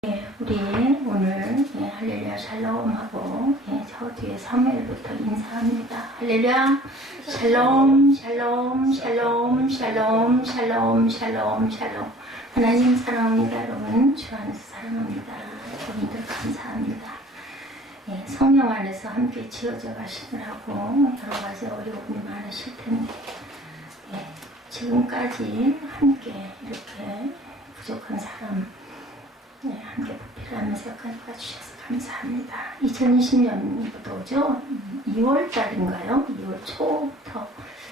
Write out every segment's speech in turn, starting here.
우리 오늘 할렐루야 샬롬하고 저 뒤에 사무엘부터 인사합니다. 할렐루야 샬롬 샬롬 샬롬 샬롬 샬롬 샬롬 샬롬. 하나님 사랑합니다. 여러분 주 안에서 사랑합니다. 여러분들 감사합니다. 성령 안에서 함께 지어져 가시느라고 여러 가지 어려움이 많으실 텐데 지금까지 함께 이렇게 부족한 사람 함께 보필하면서 여기까지 와주셔서 감사합니다. 2020년부터죠. 2월달인가요? 2월 초부터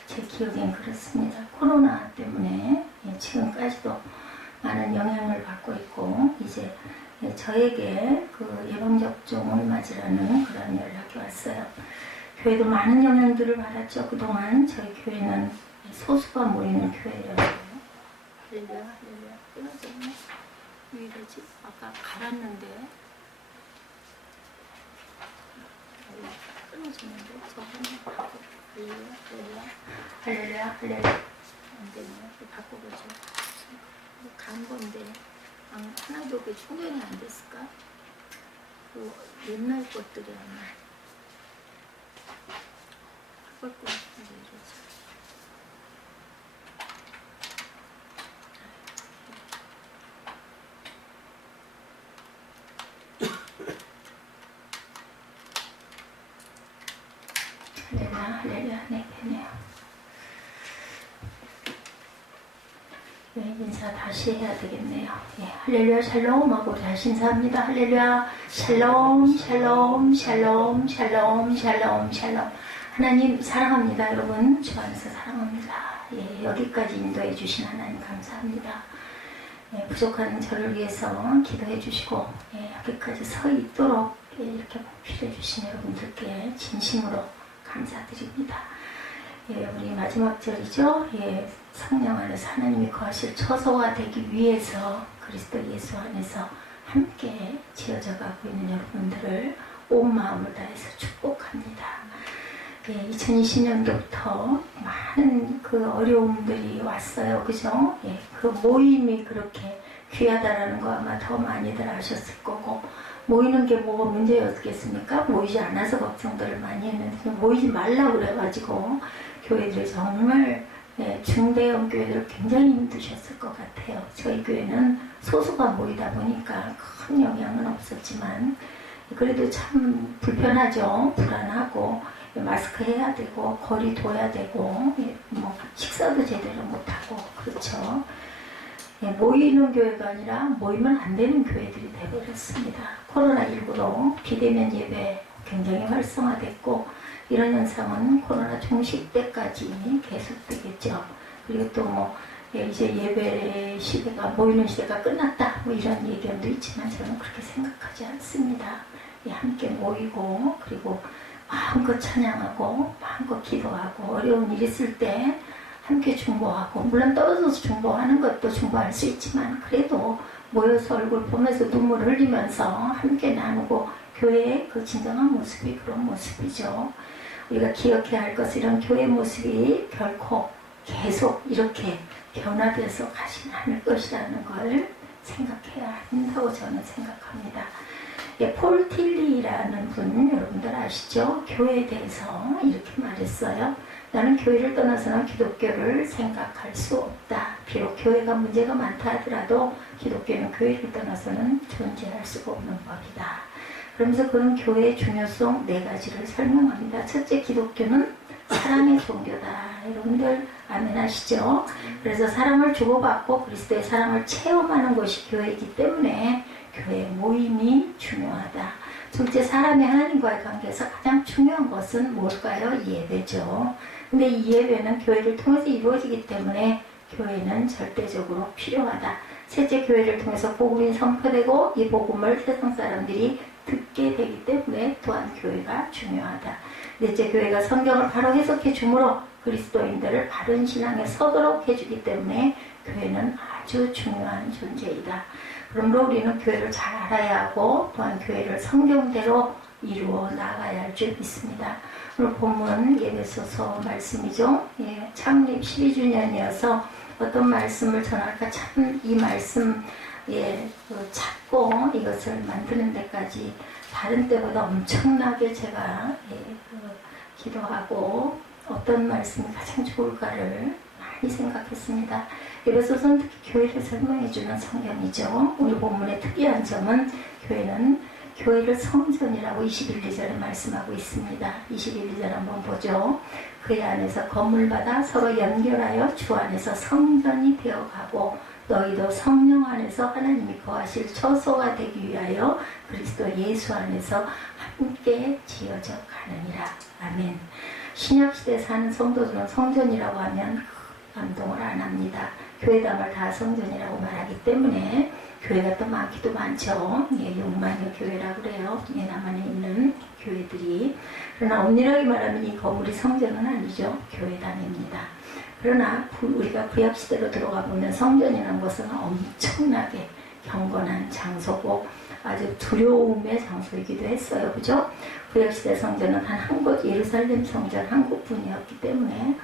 제 기억엔 그렇습니다. 코로나 때문에 지금까지도 많은 영향을 받고 있고 이제 저에게 그 예방접종을 맞으라는 그런 연락이 왔어요. 교회도 많은 영향들을 받았죠. 그동안 저희 교회는 소수가 모이는 교회예요. 할렐루야 할렐루야 끊어졌네. 왜 이러지? 아까 갈았는데 끊어지는데 저번에 바꿔 할렐루야 안되네요. 바꿔보죠. 간 건데 하나도 충전이 안 됐을까? 그 옛날 것들이 아마 바꿀 것 같은데 이러지. 할렐루야, 네, 되네요. 인사 다시 해야 되겠네요. 할렐루야, 샬롬하고 다시 인사합니다. 할렐루야, 샬롬, 샬롬, 샬롬, 샬롬, 샬롬, 샬롬. 하나님 사랑합니다. 여러분, 주 안에서 사랑합니다. 여기까지 인도해 주신 하나님 감사합니다. 부족한 저를 위해서 기도해 주시고, 여기까지 서 있도록 이렇게 보필해 주신 여러분들께 진심으로 감사드립니다. 우리 마지막 절이죠. 성령 안에서 하나님이 거하실 처소가 되기 위해서 그리스도 예수 안에서 함께 지어져 가고 있는 여러분들을 온 마음을 다해서 축복합니다. 2020년도부터 많은 그 어려움들이 왔어요. 그죠? 그 모임이 그렇게 귀하다라는 거 아마 더 많이들 아셨을 거고, 모이는 게 뭐가 문제였겠습니까? 모이지 않아서 걱정들을 많이 했는데 모이지 말라고 그래가지고 교회들이 정말 중대형 교회들 굉장히 힘드셨을 것 같아요. 저희 교회는 소수가 모이다 보니까 큰 영향은 없었지만 그래도 참 불편하죠. 불안하고 마스크 해야 되고 거리 둬야 되고 뭐 식사도 제대로 못하고 그렇죠. 모이는 교회가 아니라 모이면 안 되는 교회들이 되어버렸습니다. 코로나19로 비대면 예배 굉장히 활성화됐고 이런 현상은 코로나 종식 때까지 계속되겠죠. 그리고 또 이제 예배 시대가 모이는 시대가 끝났다 이런 의견도 있지만 저는 그렇게 생각하지 않습니다. 함께 모이고 그리고 마음껏 찬양하고 마음껏 기도하고 어려운 일 있을 때 함께 중보하고, 물론 떨어져서 중보하는 것도 중보할 수 있지만 그래도 모여서 얼굴 보면서 눈물 흘리면서 함께 나누고 교회의 그 진정한 모습이 그런 모습이죠. 우리가 기억해야 할 것은 이런 교회 모습이 결코 계속 이렇게 변화돼서 가진 않을 것이라는 걸 생각해야 한다고 저는 생각합니다. 폴 틸리라는 분 여러분들 아시죠? 교회에 대해서 이렇게 말했어요. 나는 교회를 떠나서는 기독교를 생각할 수 없다. 비록 교회가 문제가 많다 하더라도 기독교는 교회를 떠나서는 존재할 수가 없는 법이다. 그러면서 그런 교회의 중요성 4가지를 설명합니다. 첫째, 기독교는 사랑의 종교다. 여러분들 아멘 하시죠? 그래서 사랑을 주고받고 그리스도의 사랑을 체험하는 것이 교회이기 때문에 교회 모임이 중요하다. 둘째, 사람의 하나님과의 관계에서 가장 중요한 것은 뭘까요? 예배죠. 근데 이 예배는 교회를 통해서 이루어지기 때문에 교회는 절대적으로 필요하다. 셋째, 교회를 통해서 복음이 선포되고 이 복음을 세상 사람들이 듣게 되기 때문에 또한 교회가 중요하다. 넷째, 교회가 성경을 바로 해석해 주므로 그리스도인들을 바른 신앙에 서도록 해주기 때문에 교회는 아주 중요한 존재이다. 그러므로 우리는 교회를 잘 알아야 하고 또한 교회를 성경대로 이루어 나가야 할 줄 믿습니다. 오늘 본문 에베소서 말씀이죠. 창립 12주년이어서 어떤 말씀을 전할까 참 이 말씀 찾고 이것을 만드는 데까지 다른 때보다 엄청나게 제가 기도하고 어떤 말씀이 가장 좋을까를 많이 생각했습니다. 에베소서는 특히 교회를 설명해주는 성경이죠. 우리 본문의 특이한 점은 교회는 교회를 성전이라고 21, 2절에 말씀하고 있습니다. 21, 2절 한번 보죠. 그의 안에서 건물마다 서로 연결하여 주 안에서 성전이 되어가고 너희도 성령 안에서 하나님이 거하실 처소가 되기 위하여 그리스도 예수 안에서 함께 지어져 가느니라. 아멘. 신약시대에 사는 성도들은 성전이라고 하면 감동을 안 합니다. 교회당을 다 성전이라고 말하기 때문에 교회가 또 많기도 많죠. 6만여 교회라고 그래요. 남한에 있는 교회들이. 그러나 엄밀하게 말하면 이 건물이 성전은 아니죠. 교회당입니다. 그러나 우리가 구약시대로 들어가 보면 성전이라는 것은 엄청나게 경건한 장소고 아주 두려움의 장소이기도 했어요. 그죠? 구약시대 성전은 단 한 곳, 예루살렘 성전 한 곳뿐이었기 때문에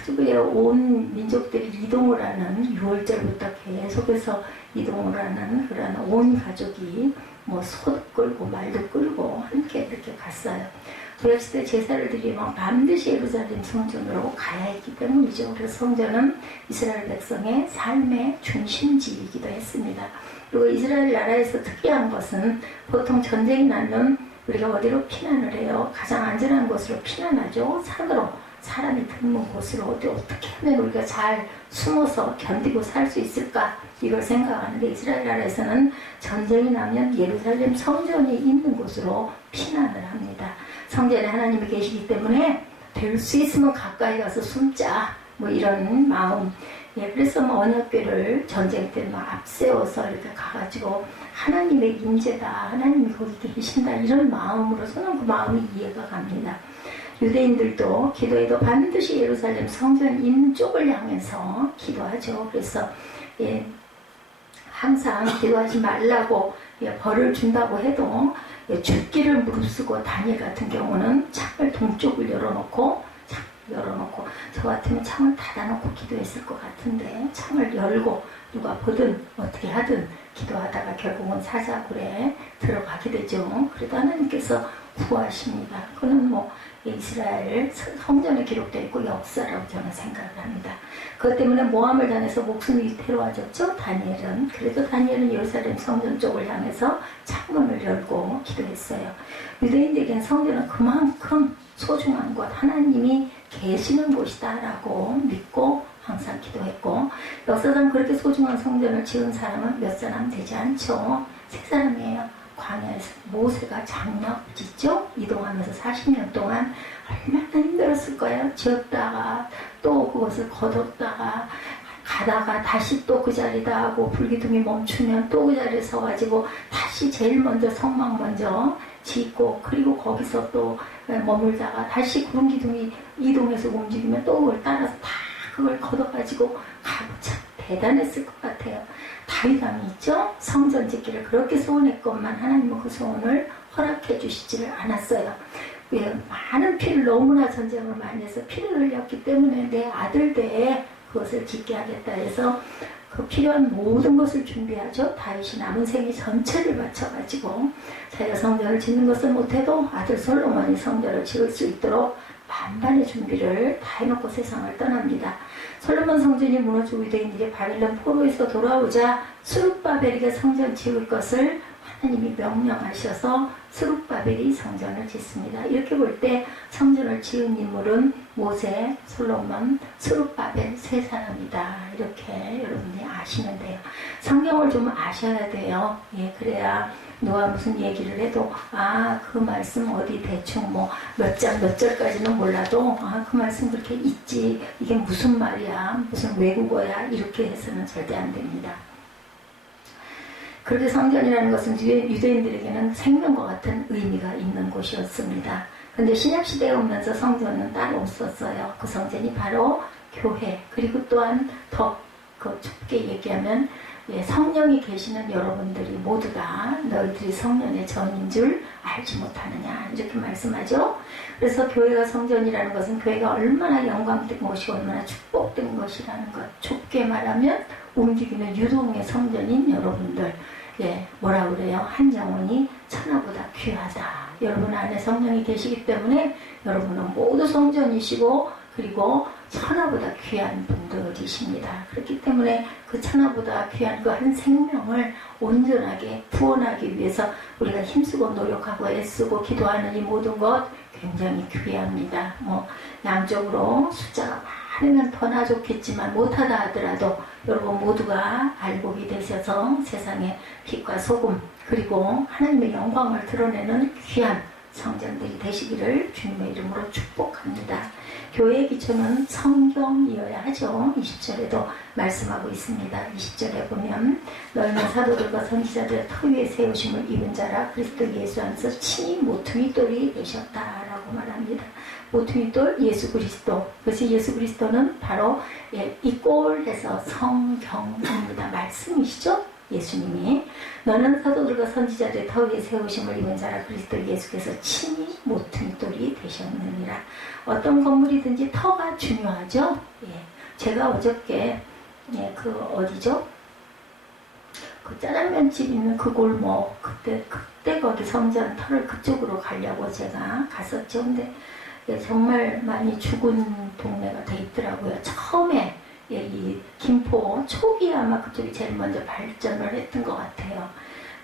아주 온 민족들이 이동을 하는 6월절부터 계속해서 이동을 하는 그런 온 가족이 소도 끌고 말도 끌고 함께 이렇게 갔어요. 구약시대 제사를 드리면 반드시 예루살렘 성전으로 가야 했기 때문이죠. 그래서 성전은 이스라엘 백성의 삶의 중심지이기도 했습니다. 그리고 이스라엘 나라에서 특이한 것은 보통 전쟁이 나면 우리가 어디로 피난을 해요? 가장 안전한 곳으로 피난하죠. 산으로. 사람이 드문 곳으로 어떻게 하면 우리가 잘 숨어서 견디고 살 수 있을까? 이걸 생각하는데 이스라엘 나라에서는 전쟁이 나면 예루살렘 성전이 있는 곳으로 피난을 합니다. 성전에 하나님이 계시기 때문에 될 수 있으면 가까이 가서 숨자. 이런 마음. 그래서 언약궤를 전쟁 때 앞세워서 이렇게 가가지고 하나님의 임재다. 하나님이 거기 계신다. 이런 마음으로서는 그 마음이 이해가 갑니다. 유대인들도 기도해도 반드시 예루살렘 성전 있는 쪽을 향해서 기도하죠. 그래서 항상 기도하지 말라고 벌을 준다고 해도 죽기를 무릅쓰고 다니엘 같은 경우는 창을 동쪽을 열어놓고 저 같으면 창을 닫아놓고 기도했을 것 같은데 창을 열고 누가 보든 어떻게 하든 기도하다가 결국은 사자굴에 들어가게 되죠. 그래도 하나님께서 구하십니다. 그는 이스라엘 성전에 기록되어 있고 역사라고 저는 생각을 합니다. 그것 때문에 모함을 당해서 목숨이 위태로워졌죠. 다니엘은. 그래도 다니엘은 예루살렘 성전 쪽을 향해서 창문을 열고 기도했어요. 유대인들에게는 성전은 그만큼 소중한 곳, 하나님이 계시는 곳이다 라고 믿고 항상 기도했고, 역사상 그렇게 소중한 성전을 지은 사람은 몇 사람 되지 않죠. 세 사람이에요. 광야에서 모세가 장막 짓죠? 이동하면서 40년 동안 얼마나 힘들었을 거예요. 지었다가 또 그것을 거뒀다가 가다가 다시 또 그 자리다 하고 불기둥이 멈추면 또 그 자리에 서가지고 다시 제일 먼저 성막 먼저 짓고 그리고 거기서 또 머물다가 다시 구름기둥이 이동해서 움직이면 또 그걸 따라서 다 그걸 걷어가지고 가고 참 대단했을 것 같아요. 다윗 왕이 있죠? 성전 짓기를 그렇게 소원했건만 하나님은 그 소원을 허락해 주시지를 않았어요. 왜? 많은 피를 너무나 전쟁을 많이 해서 피를 흘렸기 때문에 내 아들 대에 그것을 짓게 하겠다 해서 그 필요한 모든 것을 준비하죠. 다윗이 남은 생애 전체를 바쳐가지고 자기가 성전을 짓는 것은 못해도 아들 솔로몬이 성전을 지을 수 있도록 만반의 준비를 다 해놓고 세상을 떠납니다. 솔로몬 성전이 무너지고 유대인들이 바빌론 포로에서 돌아오자 스룹바벨에게 성전 지을 것을 하나님이 명령하셔서 스룹바벨이 성전을 짓습니다. 이렇게 볼 때 성전을 지은 인물은 모세, 솔로몬, 스룹바벨 세 사람이다. 이렇게 여러분들이 아시면 돼요. 성경을 좀 아셔야 돼요. 그래야 누가 무슨 얘기를 해도 그 말씀 어디 대충 몇 장 몇 절까지는 몰라도 그 말씀 그렇게 있지, 이게 무슨 말이야, 무슨 외국어야, 이렇게 해서는 절대 안 됩니다. 그렇게 성전이라는 것은 유대인들에게는 생명과 같은 의미가 있는 곳이었습니다. 그런데 신약시대에 오면서 성전은 따로 없었어요. 그 성전이 바로 교회, 그리고 또한 더 좁게 얘기하면 예, 성령이 계시는 여러분들이 모두 다 너희들이 성령의 전인 줄 알지 못하느냐 이렇게 말씀하죠. 그래서 교회가 성전이라는 것은 교회가 얼마나 영광된 것이고 얼마나 축복된 것이라는 것. 좁게 말하면 움직이는 유동의 성전인 여러분들. 예, 뭐라 그래요? 한 영혼이 천하보다 귀하다. 여러분 안에 성령이 계시기 때문에 여러분은 모두 성전이시고 그리고 천하보다 귀한 분들이십니다. 그렇기 때문에 그 천하보다 귀한 그 한 생명을 온전하게 구원하기 위해서 우리가 힘쓰고 노력하고 애쓰고 기도하는 이 모든 것 굉장히 귀합니다. 뭐 양적으로 숫자가 많으면 더나 좋겠지만 못하다 하더라도 여러분 모두가 알복이 되셔서 세상에 빛과 소금 그리고 하나님의 영광을 드러내는 귀한 성전들이 되시기를 주님의 이름으로 축복합니다. 교회의 기초는 성경이어야 하죠. 20절에도 말씀하고 있습니다. 20절에 보면 너희는 사도들과 선지자들의 터 위에 세우심을 입은 자라 그리스도 예수 안에서 친히 모퉁이 돌이 되셨다라고 말합니다. 모퉁이 돌 예수 그리스도. 그래서 예수 그리스도는 바로 이 꼴해서 성경입니다. 말씀이시죠. 예수님이 너는 사도들과 선지자들의 터 위에 세우심을 입은 자라 그리스도 예수께서 친히 모퉁이 돌이 되셨느니라. 어떤 건물이든지 터가 중요하죠. 예. 제가 어저께 그 어디죠? 그 짜장면 집 있는 그 골목 그때 거기 성전 터를 그쪽으로 가려고 제가 갔었죠. 근데 정말 많이 죽은 동네가 돼 있더라고요. 처음에 이 김포 초기에 아마 그쪽이 제일 먼저 발전을 했던 것 같아요.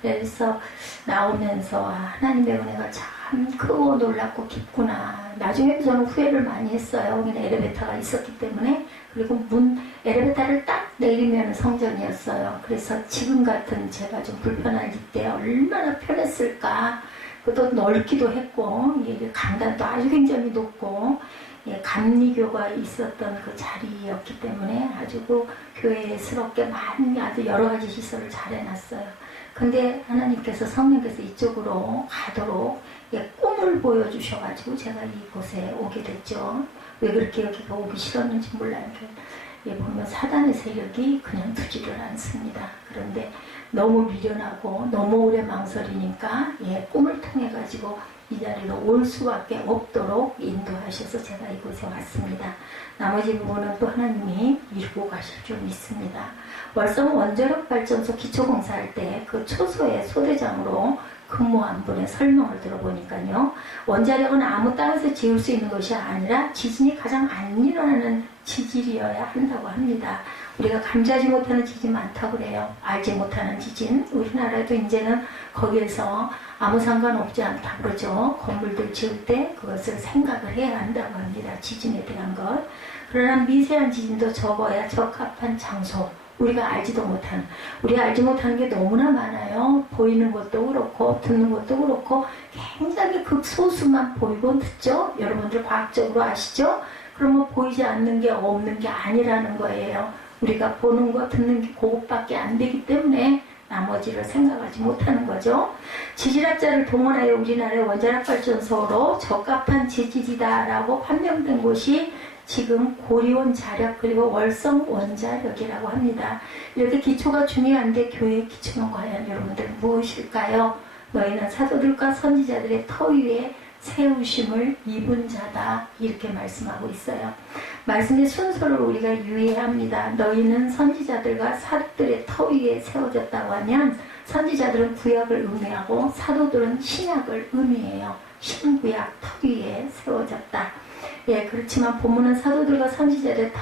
그래서 나오면서 하나님의 은혜가 참 크고 놀랍고 깊구나. 나중에도 저는 후회를 많이 했어요. 그냥 엘리베이터가 있었기 때문에. 그리고 엘리베이터를 딱 내리면 성전이었어요. 그래서 지금 같은 제가 좀 불편한 이때 얼마나 편했을까. 그것도 넓기도 했고 강단도 아주 굉장히 높고 감리교가 있었던 그 자리였기 때문에 아주 교회스럽게 많이 아주 여러 가지 시설을 잘 해놨어요. 근데 하나님께서 성령께서 이쪽으로 가도록 꿈을 보여주셔가지고 제가 이곳에 오게 됐죠. 왜 그렇게 여기가 오기 싫었는지 몰라요. 보면 사단의 세력이 그냥 두지를 않습니다. 그런데 너무 미련하고 너무 오래 망설이니까 꿈을 통해 가지고 이 자리로 올 수밖에 없도록 인도하셔서 제가 이곳에 왔습니다. 나머지 부분은 또 하나님이 이루고 가실 줄 믿습니다. 월성 원자력 발전소 기초공사할 때 그 초소의 소대장으로 근무한 분의 설명을 들어보니까요. 원자력은 아무 땅에서 지을 수 있는 것이 아니라 지진이 가장 안 일어나는 지질이어야 한다고 합니다. 우리가 감지하지 못하는 지진 많다고 그래요. 알지 못하는 지진. 우리나라도 이제는 거기에서 아무 상관없지 않다 그러죠. 건물들 지을 때 그것을 생각을 해야 한다고 합니다. 지진에 대한 것. 그러나 미세한 지진도 적어야 적합한 장소. 우리가 알지 못하는 게 너무나 많아요. 보이는 것도 그렇고 듣는 것도 그렇고 굉장히 극소수만 보이고 듣죠. 여러분들 과학적으로 아시죠? 그러면 보이지 않는 게 없는 게 아니라는 거예요. 우리가 보는 거 듣는 게 그것밖에 안 되기 때문에 나머지를 생각하지 못하는 거죠. 지질학자를 동원하여 우리나라의 원자력 발전소로 적합한 지질이다라고 판명된 곳이 지금 고리원 자력 그리고 월성 원자력이라고 합니다. 이렇게 기초가 중요한데 교회의 기초는 과연 여러분들 무엇일까요? 너희는 사도들과 선지자들의 터 위에 세우심을 입은 자다 이렇게 말씀하고 있어요. 말씀의 순서를 우리가 유의해야 합니다. 너희는 선지자들과 사도들의 터 위에 세워졌다고 하면 선지자들은 구약을 의미하고 사도들은 신약을 의미해요. 신구약 터 위에 세워졌다. 그렇지만 본문은 사도들과 선지자들의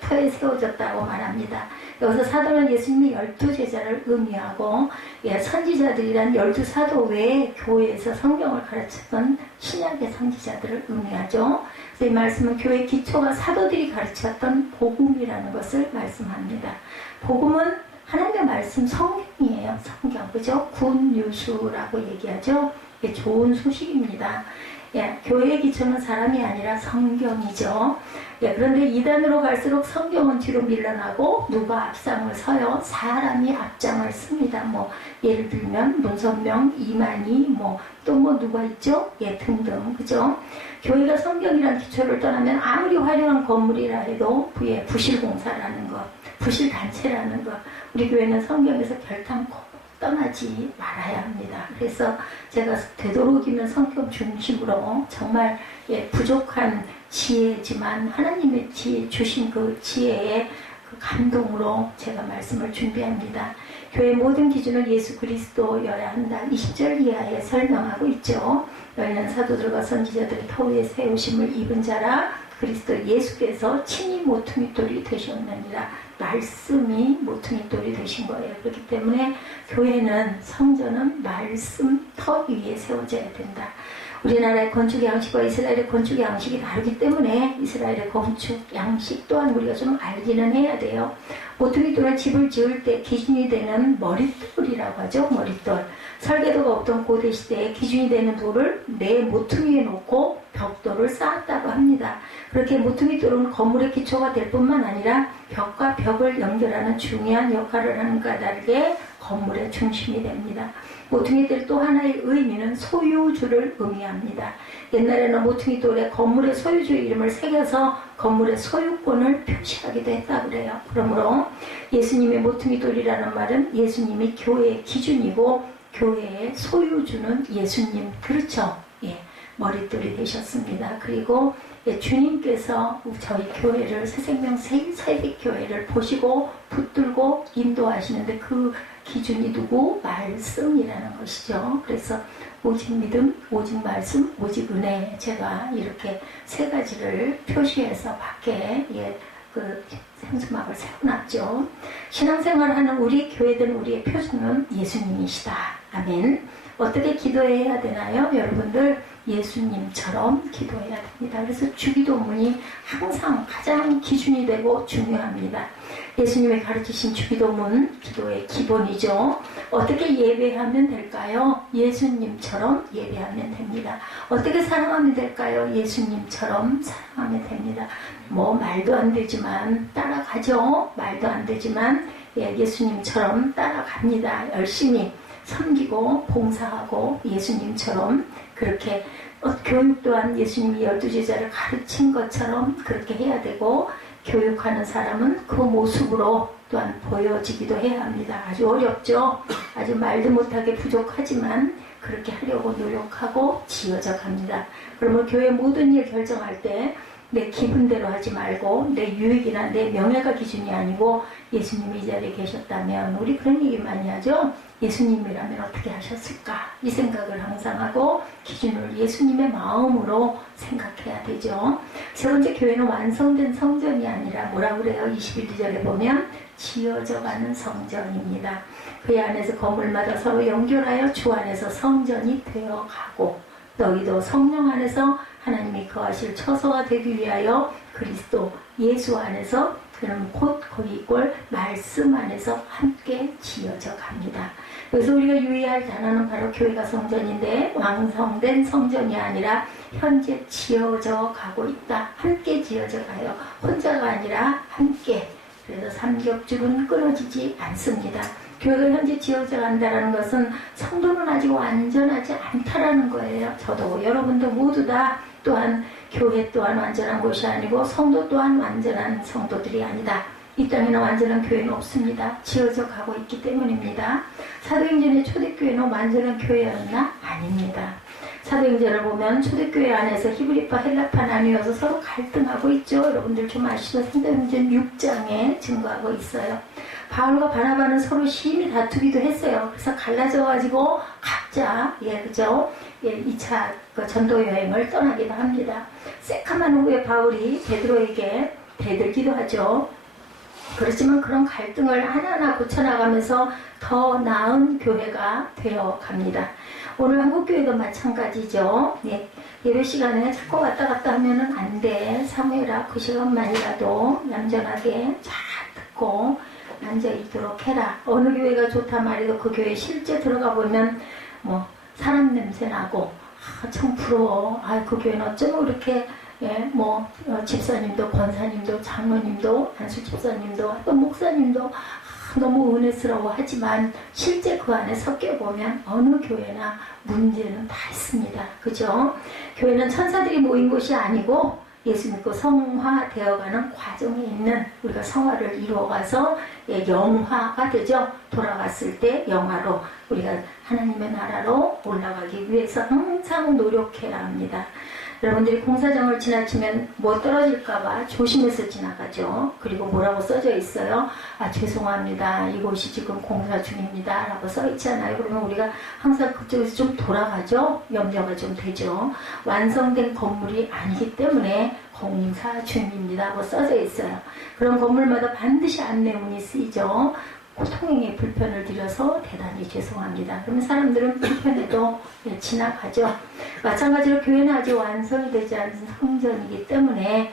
터에 세워졌다고 말합니다. 여기서 사도는 예수님의 12제자를 의미하고 선지자들이란 12사도 외에 교회에서 성경을 가르쳤던 신약의 선지자들을 의미하죠. 그래서 이 말씀은 교회의 기초가 사도들이 가르쳤던 복음이라는 것을 말씀합니다. 복음은 하나님의 말씀 성경이에요. 성경. 그죠? 굿뉴스라고 얘기하죠. 이게 좋은 소식입니다. 예, 교회의 기초는 사람이 아니라 성경이죠. 예, 그런데 2단으로 갈수록 성경은 뒤로 밀려나고 누가 앞장을 서요? 사람이 앞장을 씁니다. 뭐 예를 들면 문선명, 이만희, 뭐 또 뭐 누가 있죠? 예, 등등. 그죠? 교회가 성경이란 기초를 떠나면 아무리 화려한 건물이라 해도 부실공사라는 것, 부실단체라는 것, 우리 교회는 성경에서 결단코 떠나지 말아야 합니다. 그래서 제가 되도록이면 성경 중심으로 정말 예, 부족한 지혜지만 하나님의 지혜 주신 그 지혜의 그 감동으로 제가 말씀을 준비합니다. 교회 모든 기준은 예수 그리스도여야 한다. 20절 이하에 설명하고 있죠. 너희는 사도들과 선지자들의 터위에 세우심을 입은 자라 그리스도 예수께서 친히 모퉁이돌이 되셨느니라. 말씀이 모퉁이돌이 되신 거예요. 그렇기 때문에 교회는 성전은 말씀 터 위에 세워져야 된다. 우리나라의 건축 양식과 이스라엘의 건축 양식이 다르기 때문에 이스라엘의 건축 양식 또한 우리가 좀 알기는 해야 돼요. 모퉁이돌은 집을 지을 때 기준이 되는 머릿돌이라고 하죠. 머릿돌. 설계도가 없던 고대시대에 기준이 되는 돌을 내 모퉁이에 놓고 벽돌을 쌓았다고 합니다. 그렇게 모퉁이돌은 건물의 기초가 될 뿐만 아니라 벽과 벽을 연결하는 중요한 역할을 하는 까닭에 건물의 중심이 됩니다. 모퉁이돌 또 하나의 의미는 소유주를 의미합니다. 옛날에는 모퉁이돌에 건물의 소유주 이름을 새겨서 건물의 소유권을 표시하기도 했다고 그래요. 그러므로 예수님의 모퉁이돌이라는 말은 예수님이 교회의 기준이고 교회의 소유주는 예수님. 그렇죠? 예, 머릿돌이 되셨습니다. 그리고 예, 주님께서 저희 교회를 새생명 세계교회를 보시고 붙들고 인도하시는데 그 기준이 누구? 말씀이라는 것이죠. 그래서 오직 믿음, 오직 말씀, 오직 은혜, 제가 이렇게 세 가지를 표시해서 밖에 예, 그 현수막을 세워놨죠. 신앙생활하는 우리 교회든 우리의 표준은 예수님이시다. 아멘. 어떻게 기도해야 되나요? 여러분들 예수님처럼 기도해야 됩니다. 그래서 주기도문이 항상 가장 기준이 되고 중요합니다. 예수님이 가르치신 주기도문, 기도의 기본이죠. 어떻게 예배하면 될까요? 예수님처럼 예배하면 됩니다. 어떻게 사랑하면 될까요? 예수님처럼 사랑하면 됩니다. 뭐 말도 안 되지만 따라가죠. 말도 안 되지만 예수님처럼 따라갑니다. 열심히 섬기고 봉사하고 예수님처럼 그렇게 교육 또한 예수님이 12제자를 가르친 것처럼 그렇게 해야 되고 교육하는 사람은 그 모습으로 또한 보여지기도 해야 합니다. 아주 어렵죠. 아주 말도 못하게 부족하지만 그렇게 하려고 노력하고 지어져 갑니다. 그러면 교회 모든 일 결정할 때 내 기분대로 하지 말고 내 유익이나 내 명예가 기준이 아니고 예수님이 이 자리에 계셨다면 우리 그런 얘기 많이 하죠. 예수님이라면 어떻게 하셨을까? 이 생각을 항상 하고 기준을 예수님의 마음으로 생각해야 되죠. 세 번째, 교회는 완성된 성전이 아니라 뭐라 그래요? 21절에 보면 지어져가는 성전입니다. 그 안에서 건물마다 서로 연결하여 주 안에서 성전이 되어가고 너희도 성령 안에서 하나님이 거하실 처소가 되기 위하여 그리스도 예수 안에서 그럼 곧 거기 꼴 말씀 안에서 함께 지어져 갑니다. 그래서 우리가 유의할 단어는 바로 교회가 성전인데 완성된 성전이 아니라 현재 지어져 가고 있다. 함께 지어져 가요. 혼자가 아니라 함께. 그래서 삼겹줄은 끊어지지 않습니다. 교회가 현재 지어져 간다는 것은 성도는 아직 완전하지 않다라는 거예요. 저도 여러분도 모두 다 또한 교회 또한 완전한 곳이 아니고 성도 또한 완전한 성도들이 아니다. 이 땅에는 완전한 교회는 없습니다. 지어져 가고 있기 때문입니다. 사도행전의 초대교회는 완전한 교회였나? 아닙니다. 사도행전을 보면 초대교회 안에서 히브리파 헬라파 나뉘어서 서로 갈등하고 있죠. 여러분들 좀 아시죠? 사도행전 6장에 증거하고 있어요. 바울과 바나바는 서로 심히 다투기도 했어요. 그래서 갈라져가지고 각자 그죠? 2차 전도 여행을 떠나기도 합니다. 새카만 후에 바울이 베드로에게 대들기도 하죠. 그렇지만 그런 갈등을 하나하나 고쳐나가면서 더 나은 교회가 되어 갑니다. 오늘 한국교회도 마찬가지죠. 예배 시간에 자꾸 왔다 갔다 하면은 안 돼. 사무엘아, 그 시간만이라도 얌전하게 잘 듣고 앉아있도록 해라. 어느 교회가 좋다 말해도 그 교회 실제 들어가 보면 뭐 사람 냄새 나고 참 부러워. 그 교회는 어쩌면 그렇게 집사님도 권사님도 장로님도 한수 집사님도 또 목사님도 너무 은혜스러워 하지만 실제 그 안에 섞여 보면 어느 교회나 문제는 다 있습니다. 그죠? 교회는 천사들이 모인 곳이 아니고 예수 믿고 성화되어가는 과정에 있는 우리가 성화를 이루어가서 영화가 되죠. 돌아갔을 때 영화로 우리가 하나님의 나라로 올라가기 위해서 항상 노력해야 합니다. 여러분들이 공사장을 지나치면 뭐 떨어질까봐 조심해서 지나가죠. 그리고 뭐라고 써져 있어요? 죄송합니다. 이곳이 지금 공사 중입니다. 라고 써 있잖아요. 그러면 우리가 항상 그쪽에서 좀 돌아가죠. 염려가 좀 되죠. 완성된 건물이 아니기 때문에 공사 중입니다. 하고 써져 있어요. 그런 건물마다 반드시 안내문이 쓰이죠. 통행에 불편을 드려서 대단히 죄송합니다. 그러면 사람들은 불편해도 지나가죠. 마찬가지로 교회는 아직 완성이 되지 않은 성전이기 때문에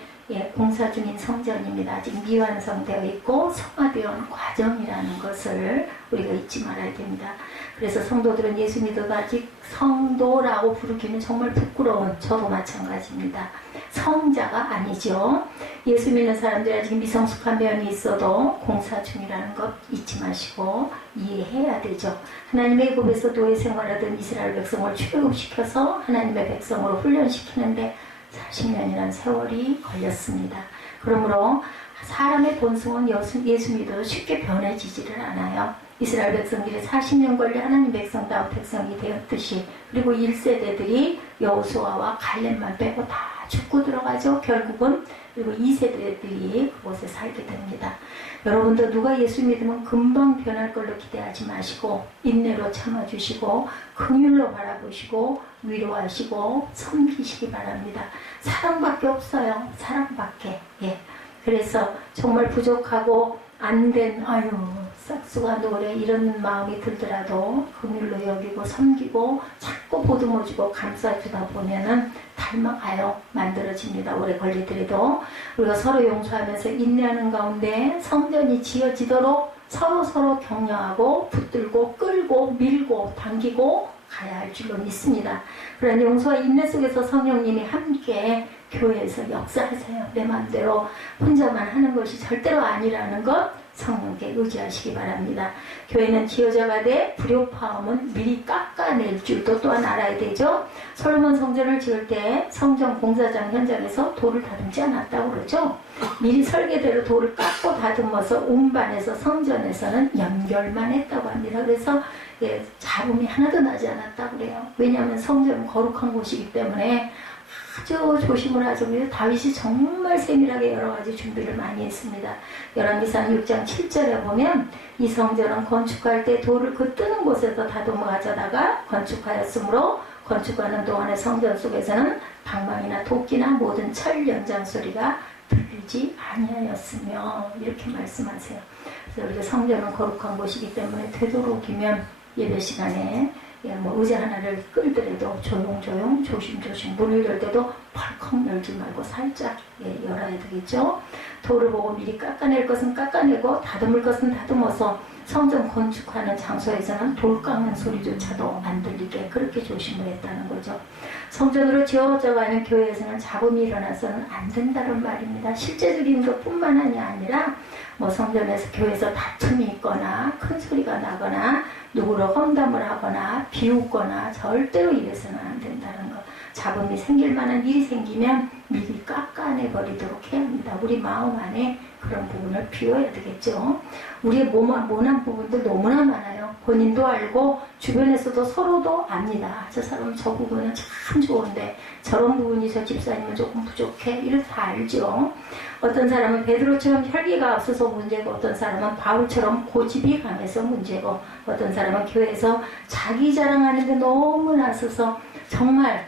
공사 중인 성전입니다. 아직 미완성되어 있고 성화되어 온 과정이라는 것을 우리가 잊지 말아야 됩니다. 그래서 성도들은 예수 믿어도 아직 성도라고 부르기는 정말 부끄러운, 저도 마찬가지입니다. 성자가 아니죠. 예수 믿는 사람들이 아직 미성숙한 면이 있어도 공사 중이라는 것 잊지 마시고 이해해야 되죠. 하나님의 애굽에서 노예 생활하던 이스라엘 백성을 출애굽시켜서 하나님의 백성으로 훈련시키는데 40년이라는 세월이 걸렸습니다. 그러므로 사람의 본성은 예수 믿어도 쉽게 변해지지를 않아요. 이스라엘 백성들이 40년 걸려 하나님 백성다운 백성이 되었듯이, 그리고 1세대들이 여호수아와 갈렙만 빼고 다 죽고 들어가죠. 결국은. 그리고 2세대들이 그곳에 살게 됩니다. 여러분도 누가 예수 믿으면 금방 변할 걸로 기대하지 마시고 인내로 참아주시고 긍휼로 바라보시고 위로하시고 섬기시기 바랍니다. 사랑밖에 없어요. 사랑밖에. 그래서 정말 부족하고 안된 싹수가 노래 이런 마음이 들더라도 긍휼로 여기고 섬기고 자꾸 보듬어주고 감싸주다 보면은 닮아가요. 만들어집니다. 오래 걸리더라도 우리가 서로 용서하면서 인내하는 가운데 성전이 지어지도록 서로 격려하고 붙들고 끌고 밀고 당기고 가야 할 줄로 믿습니다. 그런 용서와 인내 속에서 성령님이 함께 교회에서 역사하세요. 내 마음대로 혼자만 하는 것이 절대로 아니라는 것 성령께 의지하시기 바랍니다. 교회는 지어져가되 불효파음은 미리 깎아낼 줄도 또한 알아야 되죠. 솔로몬 성전을 지을 때 성전 공사장 현장에서 돌을 다듬지 않았다고 그러죠. 미리 설계대로 돌을 깎고 다듬어서 운반해서 성전에서는 연결만 했다고 합니다. 그래서 잡음이 하나도 나지 않았다고 그래요. 왜냐하면 성전은 거룩한 곳이기 때문에 아주 조심을 하죠. 다윗이 정말 세밀하게 여러 가지 준비를 많이 했습니다. 열왕기상 6장 7절에 보면 이 성전은 건축할 때 돌을 그 뜨는 곳에서 다듬어 가져다가 건축하였으므로 건축하는 동안의 성전 속에서는 방망이나 도끼나 모든 철 연장 소리가 들리지 아니하였으며 이렇게 말씀하세요. 그래서 우리가 성전은 거룩한 곳이기 때문에 되도록이면 예배 시간에 의자 하나를 끌더라도 조용조용 조심조심 문을 열 때도 벌컥 열지 말고 살짝 열어야 되겠죠. 돌을 보고 미리 깎아낼 것은 깎아내고 다듬을 것은 다듬어서 성전 건축하는 장소에서는 돌 깎는 소리조차도 안 들리게 그렇게 조심을 했다는 거죠. 성전으로 지어져가는 교회에서는 잡음이 일어나서는 안 된다는 말입니다. 실제적인 것뿐만 아니라 성전에서 교회에서 다툼이 있거나 큰 소리가 나거나 누구로 험담을 하거나 비웃거나 절대로 이래서는 안 된다는 것. 잡음이 생길 만한 일이 생기면 미리 깎아내버리도록 해야 합니다. 우리 마음 안에 그런 부분을 비워야 되겠죠. 우리의 모난 부분들 너무나 많아요. 본인도 알고 주변에서도 서로도 압니다. 저 사람 저 부분은 참 좋은데 저런 부분이 저 집사님은 조금 부족해. 이렇게 다 알죠. 어떤 사람은 베드로처럼 혈기가 없어서 문제고 어떤 사람은 바울처럼 고집이 강해서 문제고 어떤 사람은 교회에서 자기 자랑하는데 너무 나서서 정말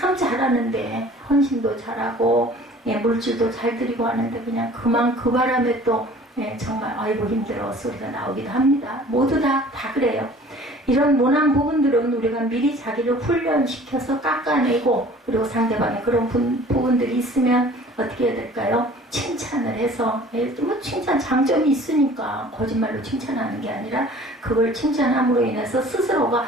참 잘하는데 헌신도 잘하고 물질도 잘 드리고 하는데 그냥 그 바람에 또 정말 아이고 힘들어 소리가 나오기도 합니다. 모두 다 그래요. 이런 모난 부분들은 우리가 미리 자기를 훈련시켜서 깎아내고 그리고 상대방의 그런 부분들이 있으면 어떻게 해야 될까요? 칭찬을 해서 칭찬 장점이 있으니까 거짓말로 칭찬하는 게 아니라 그걸 칭찬함으로 인해서 스스로가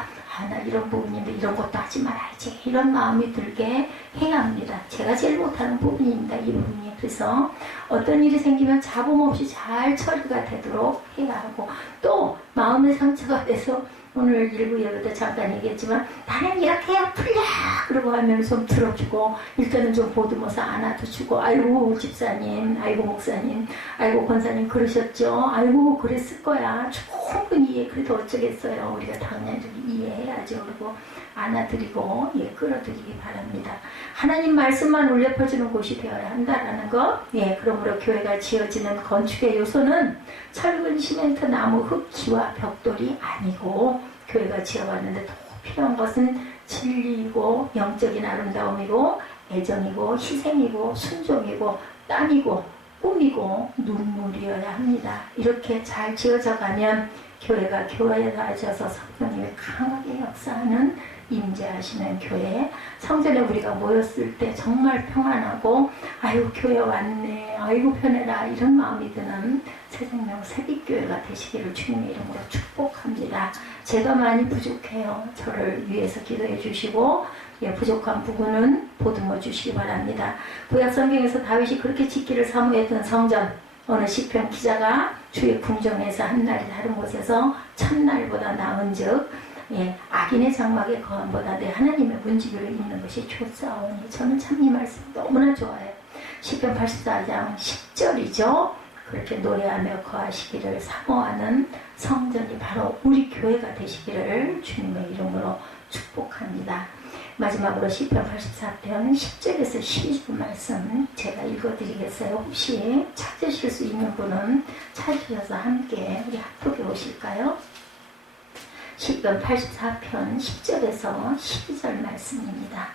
나 이런 부분인데 이런 것도 하지 말아야지 이런 마음이 들게 해야 합니다. 제가 제일 못하는 부분입니다. 이 부분이. 그래서 어떤 일이 생기면 잡음 없이 잘 처리가 되도록 해야 하고, 또 마음의 상처가 돼서 오늘 일부 예배도 잠깐 얘기했지만 나는 이렇게 해야 풀려 그러고 하면 좀 들어주고, 일단은 좀 보듬어서 안아주고, 아이고 집사님, 아이고 목사님, 아이고 권사님 그러셨죠? 아이고 그랬을 거야. 충분히 이해. 그래도 어쩌겠어요. 우리가 당연히 이해해야죠. 그리고 안아드리고 끌어들이기 바랍니다. 하나님 말씀만 울려 퍼지는 곳이 되어야 한다라는 것. 그러므로 교회가 지어지는 건축의 요소는 철근, 시멘트, 나무, 흙, 기와 벽돌이 아니고, 교회가 지어왔는데 더 필요한 것은 진리이고 영적인 아름다움이고 애정이고 희생이고 순종이고 땀이고 꿈이고 눈물이어야 합니다. 이렇게 잘 지어져 가면 교회가 교회가 되어서 성령님이 강하게 역사하는 임재하시는 교회, 성전에 우리가 모였을 때 정말 평안하고 아유 교회 왔네, 아이고 편해라 이런 마음이 드는 새생명 새빛교회가 되시기를 주님의 이름으로 축복합니다. 제가 많이 부족해요. 저를 위해서 기도해 주시고 부족한 부분은 보듬어 주시기 바랍니다. 구약 성경에서 다윗이 그렇게 짓기를 사모했던 성전, 어느 시편 기자가 주의 궁정에서 한 날이 다른 곳에서 첫날보다 나은즉 악인의 장막에 거함보다 내 하나님의 문지기로 있는 것이 좋사오니. 저는 참 이 말씀 너무나 좋아해요. 시편 84장 10절이죠. 그렇게 노래하며 거하시기를 사모하는 성전이 바로 우리 교회가 되시기를 주님의 이름으로 축복합니다. 마지막으로 시편 84편 10절에서 12절 말씀 제가 읽어드리겠어요. 혹시 찾으실 수 있는 분은 찾으셔서 함께 우리 합독해 오실까요? 시편 84편 10절에서 12절 말씀입니다.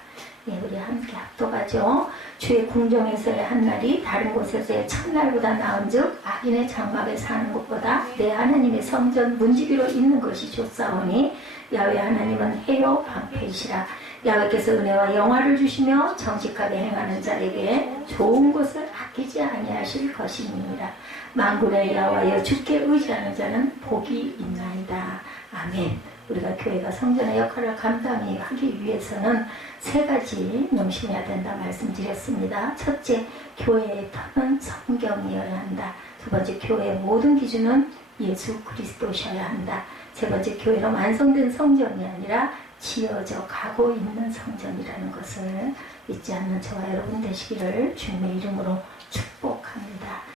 우리 함께 합독하죠. 주의 궁정에서의 한 날이 다른 곳에서의 첫날보다 나은즉 악인의 장막에 사는 것보다 내 하나님의 성전 문지기로 있는 것이 좋사오니. 야훼 하나님은 해요 방패이시라. 야훼께서 은혜와 영화를 주시며 정직하게 행하는 자에게 좋은 것을 아끼지 아니하실 것이니라. 만군의 여호와여 주께 의지하는 자는 복이 있나이다. 아멘. 우리가 교회가 성전의 역할을 감당하기 위해서는 세 가지 명심해야 된다 말씀드렸습니다. 첫째, 교회의 터는 성경이어야 한다. 두 번째, 교회의 모든 기준은 예수 그리스도셔야 한다. 세 번째, 교회는 완성된 성전이 아니라 지어져 가고 있는 성전이라는 것을 잊지 않는 저와 여러분 되시기를 주님의 이름으로 축복